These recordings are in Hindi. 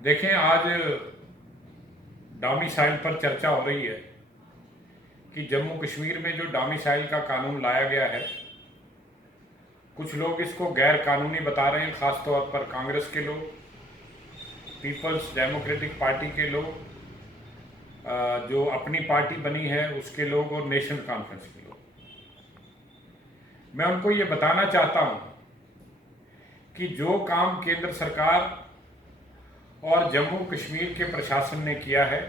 देखें, आज डोमिसाइल पर चर्चा हो रही है कि जम्मू कश्मीर में जो डोमिसाइल का कानून लाया गया है, कुछ लोग इसको गैर कानूनी बता रहे हैं, ख़ासतौर पर कांग्रेस के लोग, पीपल्स डेमोक्रेटिक पार्टी के लोग, जो अपनी पार्टी बनी है उसके लोग और नेशनल कॉन्फ्रेंस के लोग। मैं उनको ये बताना चाहता हूँ कि जो काम केंद्र सरकार और जम्मू कश्मीर के प्रशासन ने किया है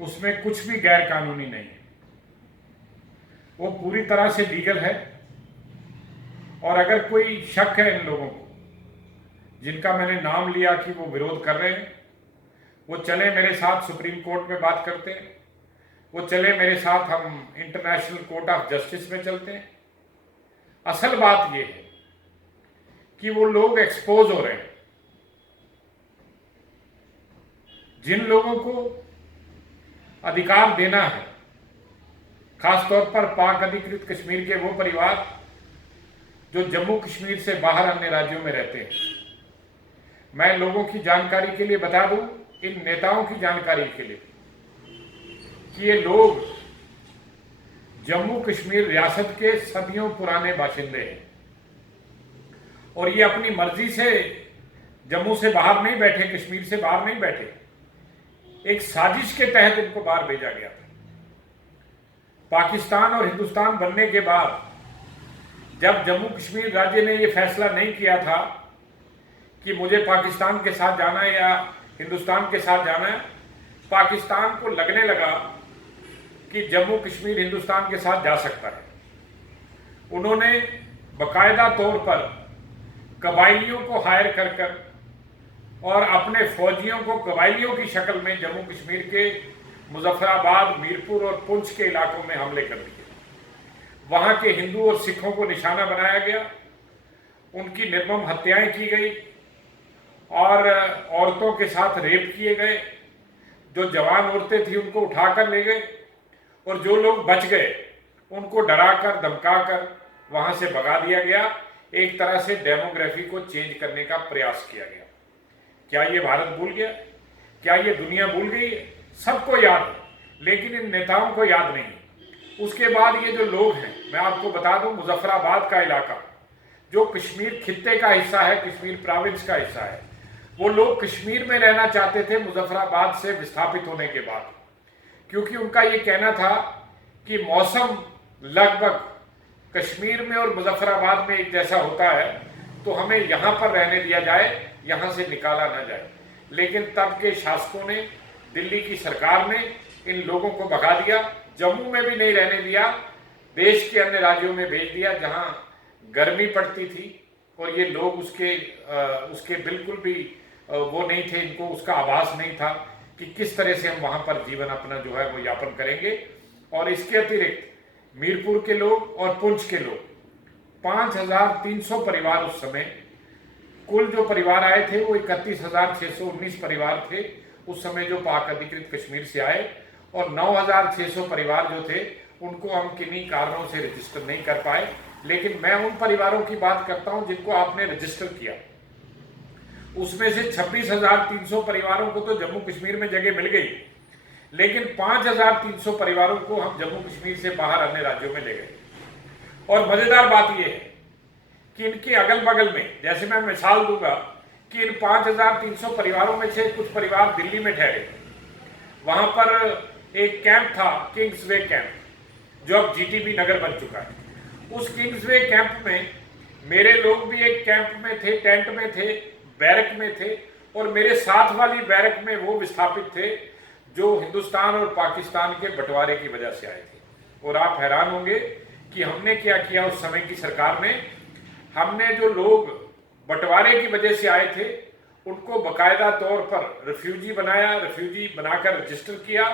उसमें कुछ भी गैर कानूनी नहीं है, वो पूरी तरह से लीगल है। और अगर कोई शक है इन लोगों को जिनका मैंने नाम लिया कि वो विरोध कर रहे हैं, वो चले मेरे साथ सुप्रीम कोर्ट में बात करते हैं, वो चले मेरे साथ हम इंटरनेशनल कोर्ट ऑफ जस्टिस में चलते हैं। असल बात ये है कि वो लोग एक्सपोज हो रहे हैं। जिन लोगों को अधिकार देना है, खासतौर पर पाक अधिकृत कश्मीर के वो परिवार जो जम्मू कश्मीर से बाहर अन्य राज्यों में रहते हैं, मैं लोगों की जानकारी के लिए बता दूं, इन नेताओं की जानकारी के लिए, कि ये लोग जम्मू कश्मीर रियासत के सदियों पुराने बाशिंदे हैं और ये अपनी मर्जी से जम्मू से बाहर नहीं बैठे, कश्मीर से बाहर नहीं बैठे। एक साजिश के तहत इनको बाहर भेजा गया था। पाकिस्तान और हिंदुस्तान बनने के बाद जब जम्मू कश्मीर राज्य ने यह फैसला नहीं किया था कि मुझे पाकिस्तान के साथ जाना है या हिंदुस्तान के साथ जाना है, पाकिस्तान को लगने लगा कि जम्मू कश्मीर हिंदुस्तान के साथ जा सकता है। उन्होंने बाकायदा तौर पर कबायलियों को हायर कर कर और अपने फौजियों को कबायलियों की शक्ल में जम्मू कश्मीर के मुजफ्फराबाद, मीरपुर और पुंछ के इलाकों में हमले कर दिए। वहां के हिंदू और सिखों को निशाना बनाया गया, उनकी निर्मम हत्याएं की गई और औरतों के साथ रेप किए गए। जो जवान औरतें थी उनको उठाकर ले गए और जो लोग बच गए उनको डराकर धमकाकर वहां से भगा दिया गया। एक तरह से डेमोग्राफी को चेंज करने का प्रयास किया गया। क्या ये भारत भूल गया? क्या ये दुनिया भूल गई है? सबको याद है, लेकिन इन नेताओं को याद नहीं। उसके बाद ये जो लोग हैं, मैं आपको बता दूं, मुजफ्फराबाद का इलाका जो कश्मीर खित्ते का हिस्सा है, कश्मीर प्रोविंस का हिस्सा है, वो लोग कश्मीर में रहना चाहते थे मुजफ्फराबाद से विस्थापित होने के बाद, क्योंकि उनका ये कहना था कि मौसम लगभग कश्मीर में और मुजफ्फराबाद में एक जैसा होता है, तो हमें यहाँ पर रहने दिया जाए, यहाँ से निकाला ना जाए। लेकिन तब के शासकों ने, दिल्ली की सरकार ने इन लोगों को भगा दिया, जम्मू में भी नहीं रहने दिया, देश के अन्य राज्यों में भेज दिया जहाँ गर्मी पड़ती थी और ये लोग उसके बिल्कुल भी वो नहीं थे, इनको उसका आभास नहीं था कि किस तरह से हम वहाँ पर जीवन अपना जो है वो यापन करेंगे। और इसके अतिरिक्त मीरपुर के लोग और पुंछ के लोग 5300 परिवार, उस समय कुल जो परिवार आए थे वो 31,619 परिवार थे उस समय जो पाक अधिकृत कश्मीर से आए, और 9,600 परिवार जो थे उनको हम किन्हीं कारणों से रजिस्टर नहीं कर पाए। लेकिन मैं उन परिवारों की बात करता हूं जिनको आपने रजिस्टर किया, उसमें से 26,300 परिवारों को तो जम्मू कश्मीर में जगह मिल गई, लेकिन 5,300 परिवारों को हम जम्मू कश्मीर से बाहर अन्य राज्यों में ले गए। और मजेदार बात यह है कि इनके अगल बगल में, जैसे मैं मिसाल दूंगा कि इन 5,300 परिवारों में से कुछ परिवार दिल्ली में ठहरे। वहां पर एक कैंप था, किंग्सवे कैंप, जो अब जीटीबी नगर बन चुका है। उस किंग्सवे कैंप में मेरे लोग भी एक कैंप में थे, टेंट में थे, बैरक में थे, और मेरे साथ वाली बैरक में वो विस्थापित थे जो हिंदुस्तान और पाकिस्तान के बंटवारे की वजह से आए थे। और आप हैरान होंगे कि हमने क्या किया उस समय की सरकार ने। हमने जो लोग बंटवारे की वजह से आए थे उनको बाकायदा तौर पर रिफ्यूजी बनाया, रिफ्यूजी बनाकर रजिस्टर किया,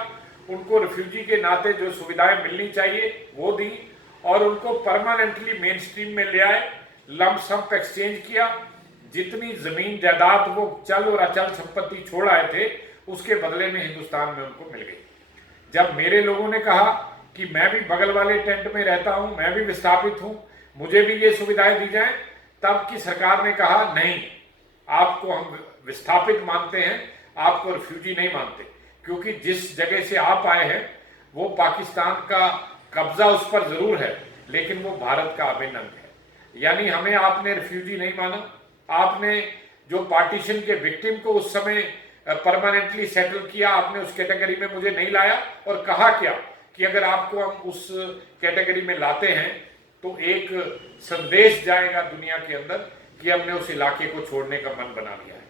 उनको रिफ्यूजी के नाते जो सुविधाएं मिलनी चाहिए वो दी, और उनको परमानेंटली मेन स्ट्रीम में ले आए, लंप सम एक्सचेंज किया। जितनी जमीन जायदाद वो चल और अचल संपत्ति छोड़ आए थे उसके बदले में हिंदुस्तान में उनको मिल गई। जब मेरे लोगों ने कहा कि मैं भी बगल वाले टेंट में रहता हूं, मैं भी विस्थापित हूं, मुझे भी ये सुविधाएं दी जाएं, तब की सरकार ने कहा नहीं, आपको हम विस्थापित मानते हैं, आपको रिफ्यूजी नहीं मानते, क्योंकि जिस जगह से आप आए हैं वो पाकिस्तान का कब्जा उस पर जरूर है, लेकिन वो भारत का अभिन्न अंग है। यानी हमें आपने रिफ्यूजी नहीं माना, आपने जो पार्टीशन के विक्टिम को उस समय परमानेंटली सेटल किया, आपने उस कैटेगरी में मुझे नहीं लाया, और कहा क्या कि अगर आपको हम उस कैटेगरी में लाते हैं तो एक संदेश जाएगा दुनिया के अंदर कि हमने उस इलाके को छोड़ने का मन बना लिया है।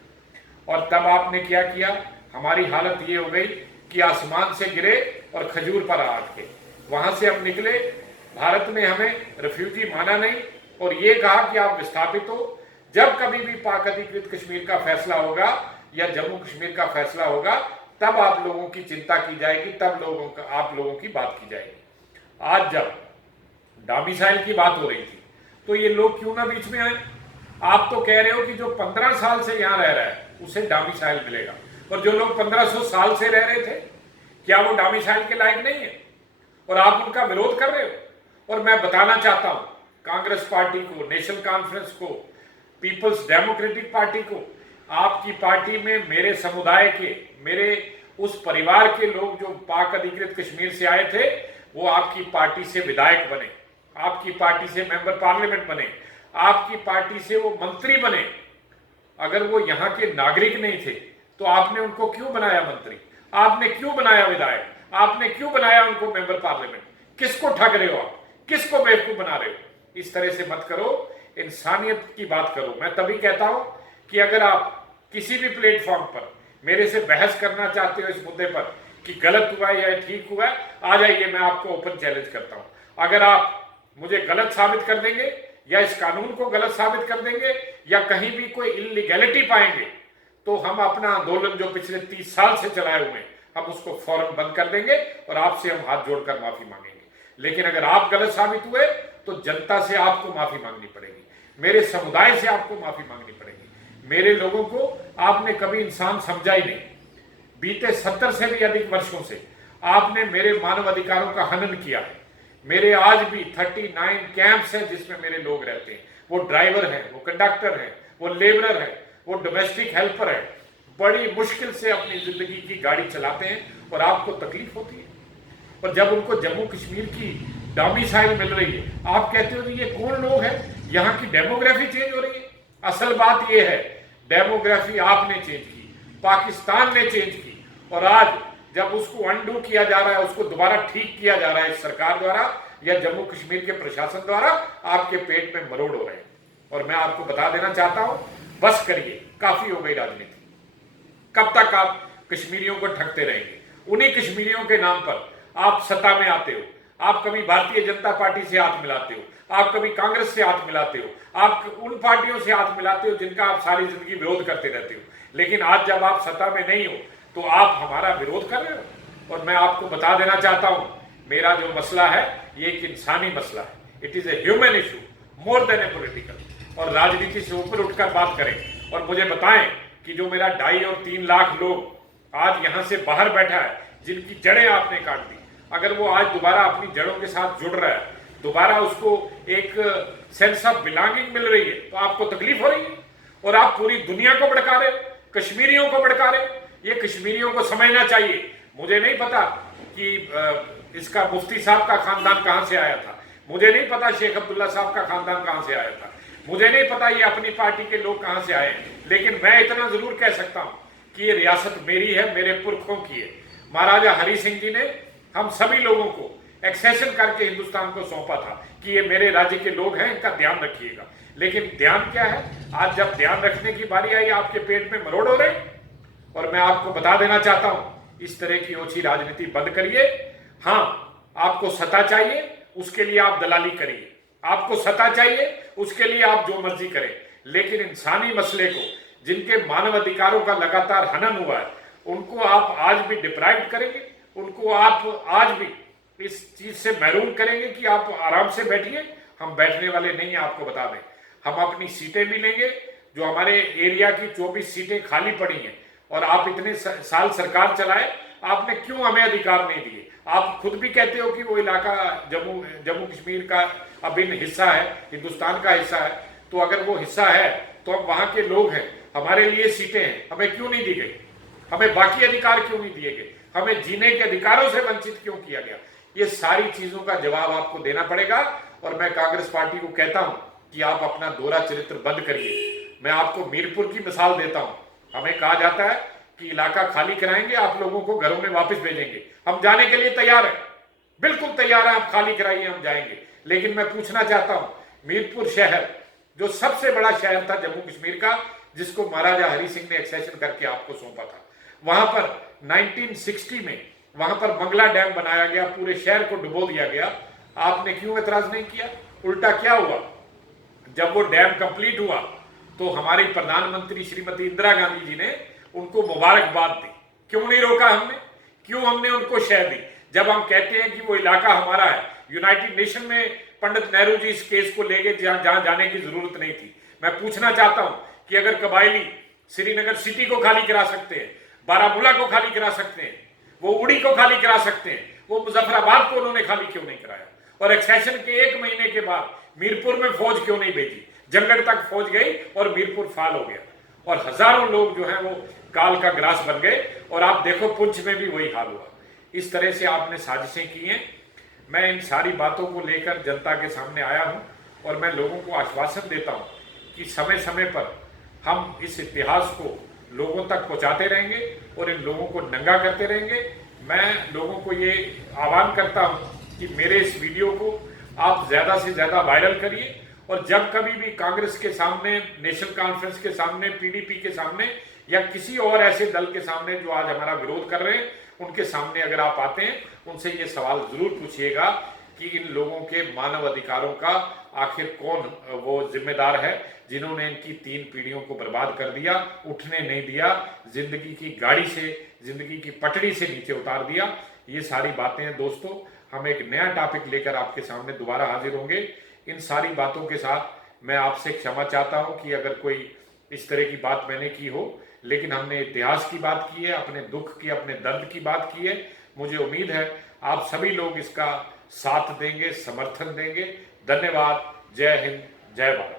और तब आपने क्या किया, हमारी हालत ये हो गई कि आसमान से गिरे और खजूर पर आ अटके। वहां से हम निकले, भारत ने हमें रिफ्यूजी माना नहीं और ये कहा कि आप विस्थापित हो। जब कभी भी पाक अधिकृत कश्मीर का फैसला होगा या जम्मू कश्मीर का फैसला होगा, तब आप लोगों की चिंता की जाएगी, तब आप लोगों की बात की जाएगी। आज जब डोमिसाइल की बात हो रही थी तो ये लोग क्यों ना बीच में आए। आप तो कह रहे हो कि जो 15 साल से यहां रह रहा है उसे डोमिसाइल मिलेगा, और जो लोग 1500 साल से रह रहे थे क्या वो डोमिसाइल के लायक नहीं है, और आप उनका विरोध कर रहे हो। और मैं बताना चाहता हूं कांग्रेस पार्टी को, नेशनल कॉन्फ्रेंस को, पीपल्स डेमोक्रेटिक पार्टी को, आपकी पार्टी में मेरे समुदाय के, मेरे उस परिवार के लोग जो पाक अधिकृत कश्मीर से आए थे वो आपकी पार्टी से विधायक बने, आपकी पार्टी से मेंबर पार्लियामेंट बने, आपकी पार्टी से वो मंत्री बने। अगर वो यहाँ के नागरिक नहीं थे तो आपने उनको क्यों बनाया मंत्री, आपने क्यों बनाया विधायक, आपने क्यों बनाया उनको मेंबर पार्लियामेंट। किसको ठग रहे हो आप, किसको बेवकूफ बना रहे हो। इस तरह से मत करो, इंसानियत की बात करो। मैं तभी कहता हूं कि अगर आप किसी भी प्लेटफॉर्म पर मेरे से बहस करना चाहते हो इस मुद्दे पर कि गलत हुआ है या ठीक हुआ है, आ जाइए, मैं आपको ओपन चैलेंज करता हूं। अगर आप मुझे गलत साबित कर देंगे या इस कानून को गलत साबित कर देंगे या कहीं भी कोई इलीगैलिटी पाएंगे तो हम अपना आंदोलन जो पिछले 30 साल से चलाए हुए हैं हम उसको फौरन बंद कर देंगे और आपसे हम हाथ जोड़कर माफी मांगेंगे। लेकिन अगर आप गलत साबित हुए तो जनता से आपको माफी मांगनी पड़ेगी, मेरे समुदाय से आपको माफी मांगनी पड़ेगी। मेरे लोगों को आपने कभी इंसान समझा ही नहीं। बीते 70 से भी अधिक वर्षों से आपने मेरे मानव अधिकारों का हनन किया है। मेरे आज भी 39 कैंप्स हैं जिसमें मेरे लोग रहते हैं। वो ड्राइवर हैं, वो कंडक्टर हैं, वो लेबरर हैं, वो डोमेस्टिक हेल्पर है, बड़ी मुश्किल से अपनी जिंदगी की गाड़ी चलाते हैं और आपको तकलीफ होती है। और जब उनको जम्मू कश्मीर की डोमिसाइल मिल रही है आप कहते हो कि ये कौन लोग हैं, यहाँ की डेमोग्राफी चेंज हो रही है। असल बात ये है डेमोग्राफी आपने चेंज की, पाकिस्तान ने चेंज की, और आज जब उसको अनडू किया जा रहा है, उसको दोबारा ठीक किया जा रहा है इस सरकार द्वारा या जम्मू कश्मीर के प्रशासन द्वारा, आपके पेट में मरोड़ हो रहे हैं। और मैं आपको बता देना चाहता हूं, बस करिए, काफी हो गई राजनीति। कब तक आप कश्मीरियों को ठगते रहेंगे। उन्हीं कश्मीरियों के नाम पर आप सत्ता में आते हो, आप कभी भारतीय जनता पार्टी से हाथ मिलाते हो, आप कभी कांग्रेस से हाथ मिलाते हो, आप उन पार्टियों से हाथ मिलाते हो जिनका आप सारी जिंदगी विरोध करते रहते हो। लेकिन आज जब आप सत्ता में नहीं हो तो आप हमारा विरोध कर रहे हो। और मैं आपको बता देना चाहता हूं, मेरा जो मसला है ये एक इंसानी मसला है। It is a human issue more than A political. और राजनीति से ऊपर उठकर बात करें और मुझे बताएं कि जो मेरा 2.5 और 3 लाख लोग आज यहां से बाहर बैठा है, जिनकी जड़ें आपने काट दी, अगर वो आज दोबारा अपनी जड़ों के साथ जुड़ रहा है, दोबारा उसको एक सेंस ऑफ बिलोंगिंग मिल रही है, तो आपको तकलीफ हो रही है। और आप पूरी दुनिया को भड़का रहे हो, कश्मीरियों को भड़का रहे हो। ये कश्मीरियों को समझना चाहिए। मुझे नहीं पता कि इसका मुफ्ती साहब का खानदान कहां से आया था, मुझे नहीं पता शेख अब्दुल्ला साहब का खानदान कहां से आया था, मुझे नहीं पता ये अपनी पार्टी के लोग कहां से आए, लेकिन मैं इतना जरूर कह सकता हूं कि ये रियासत मेरी है, मेरे पुरखों की है। महाराजा हरि सिंह जी ने हम सभी लोगों को एक्सेशन करके हिंदुस्तान को सौंपा था कि ये मेरे राज्य के लोग हैं, इनका ध्यान रखिएगा। लेकिन ध्यान क्या है, आज जब ध्यान रखने की बारी आई आपके पेट में मरोड़ हो रहे। और मैं आपको बता देना चाहता हूं, इस तरह की ओछी राजनीति बंद करिए। हां, आपको सत्ता चाहिए, उसके लिए आप दलाली करिए, आपको सत्ता चाहिए, उसके लिए आप जो मर्जी करें, लेकिन इंसानी मसले को, जिनके मानव अधिकारों का लगातार हनन हुआ है, उनको आप आज भी डिप्राइव करेंगे, उनको आप आज भी इस चीज से महरूम करेंगे कि आप आराम से बैठिए। हम बैठने वाले नहीं है, आपको बता दें। हम अपनी सीटें भी लेंगे, जो हमारे एरिया की 24 सीटें खाली पड़ी हैं। और आप इतने साल सरकार चलाए, आपने क्यों हमें अधिकार नहीं दिए। आप खुद भी कहते हो कि वो इलाका जम्मू कश्मीर का अभिन्न हिस्सा है, हिंदुस्तान का हिस्सा है। तो अगर वो हिस्सा है तो अब वहां के लोग हैं, हमारे लिए सीटें हैं, हमें क्यों नहीं दी गई? हमें बाकी अधिकार क्यों नहीं दिए गए? हमें जीने के अधिकारों से वंचित क्यों किया गया? ये सारी चीजों का जवाब आपको देना पड़ेगा। और मैं कांग्रेस पार्टी को कहता हूं कि आप अपना दोहरा चरित्र बंद करिए। मैं आपको मीरपुर की मिसाल देता हूं। हमें कहा जाता है कि इलाका खाली कराएंगे, आप लोगों को घरों में वापस भेजेंगे। हम जाने के लिए तैयार हैं, बिल्कुल तैयार हैं, आप खाली कराइए, हम जाएंगे। लेकिन मैं पूछना चाहता हूं, मीरपुर शहर जो सबसे बड़ा शहर था जम्मू कश्मीर का, जिसको महाराजा हरि सिंह ने एक्सेशन करके आपको सौंपा था, वहां पर 1960 में वहां पर मंगला डैम बनाया गया, पूरे शहर को डुबो दिया गया। आपने क्यों एतराज नहीं किया? उल्टा क्या हुआ, जब वो डैम कंप्लीट हुआ तो हमारी प्रधानमंत्री श्रीमती इंदिरा गांधी जी ने उनको मुबारकबाद दी। क्यों नहीं रोका हमने? क्यों हमने उनको शह दी? जब हम कहते हैं कि वो इलाका हमारा है, यूनाइटेड नेशन में पंडित नेहरू जी इस केस को ले गए जहां जाने की जरूरत नहीं थी। मैं पूछना चाहता हूं कि अगर कबायली श्रीनगर सिटी को खाली करा सकते हैं, बारामूला को खाली करा सकते हैं, वो उड़ी को खाली करा सकते हैं, वो मुजफ्फराबाद को उन्होंने खाली क्यों नहीं कराया? और एक्सेशन के 1 महीने के बाद मीरपुर में फौज क्यों नहीं भेजी? जंगल तक फौज गई और मीरपुर फाल हो गया, और हजारों लोग जो हैं वो काल का ग्रास बन गए। और आप देखो पुंछ में भी वही हाल हुआ। इस तरह से आपने साजिशें की हैं। मैं इन सारी बातों को लेकर जनता के सामने आया हूं और मैं लोगों को आश्वासन देता हूं कि समय समय पर हम इस इतिहास को लोगों तक पहुंचाते रहेंगे और इन लोगों को नंगा करते रहेंगे। मैं लोगों को ये आह्वान करता हूं कि मेरे इस वीडियो को आप ज़्यादा से ज़्यादा वायरल करिए, और जब कभी भी कांग्रेस के सामने, नेशनल कॉन्फ्रेंस के सामने, पीडीपी के सामने या किसी और ऐसे दल के सामने जो आज हमारा विरोध कर रहे हैं, उनके सामने अगर आप आते हैं, उनसे ये सवाल जरूर पूछिएगा कि इन लोगों के मानव अधिकारों का आखिर कौन वो जिम्मेदार है जिन्होंने इनकी 3 पीढ़ियों को बर्बाद कर दिया, उठने नहीं दिया, जिंदगी की गाड़ी से, जिंदगी की पटड़ी से नीचे उतार दिया। ये सारी बातें हैं दोस्तों। हम एक नया टॉपिक लेकर आपके सामने दोबारा हाजिर होंगे। इन सारी बातों के साथ मैं आपसे क्षमा चाहता हूं कि अगर कोई इस तरह की बात मैंने की हो, लेकिन हमने इतिहास की बात की है, अपने दुख की, अपने दर्द की बात की है। मुझे उम्मीद है आप सभी लोग इसका साथ देंगे, समर्थन देंगे। धन्यवाद। जय हिंद, जय भारत।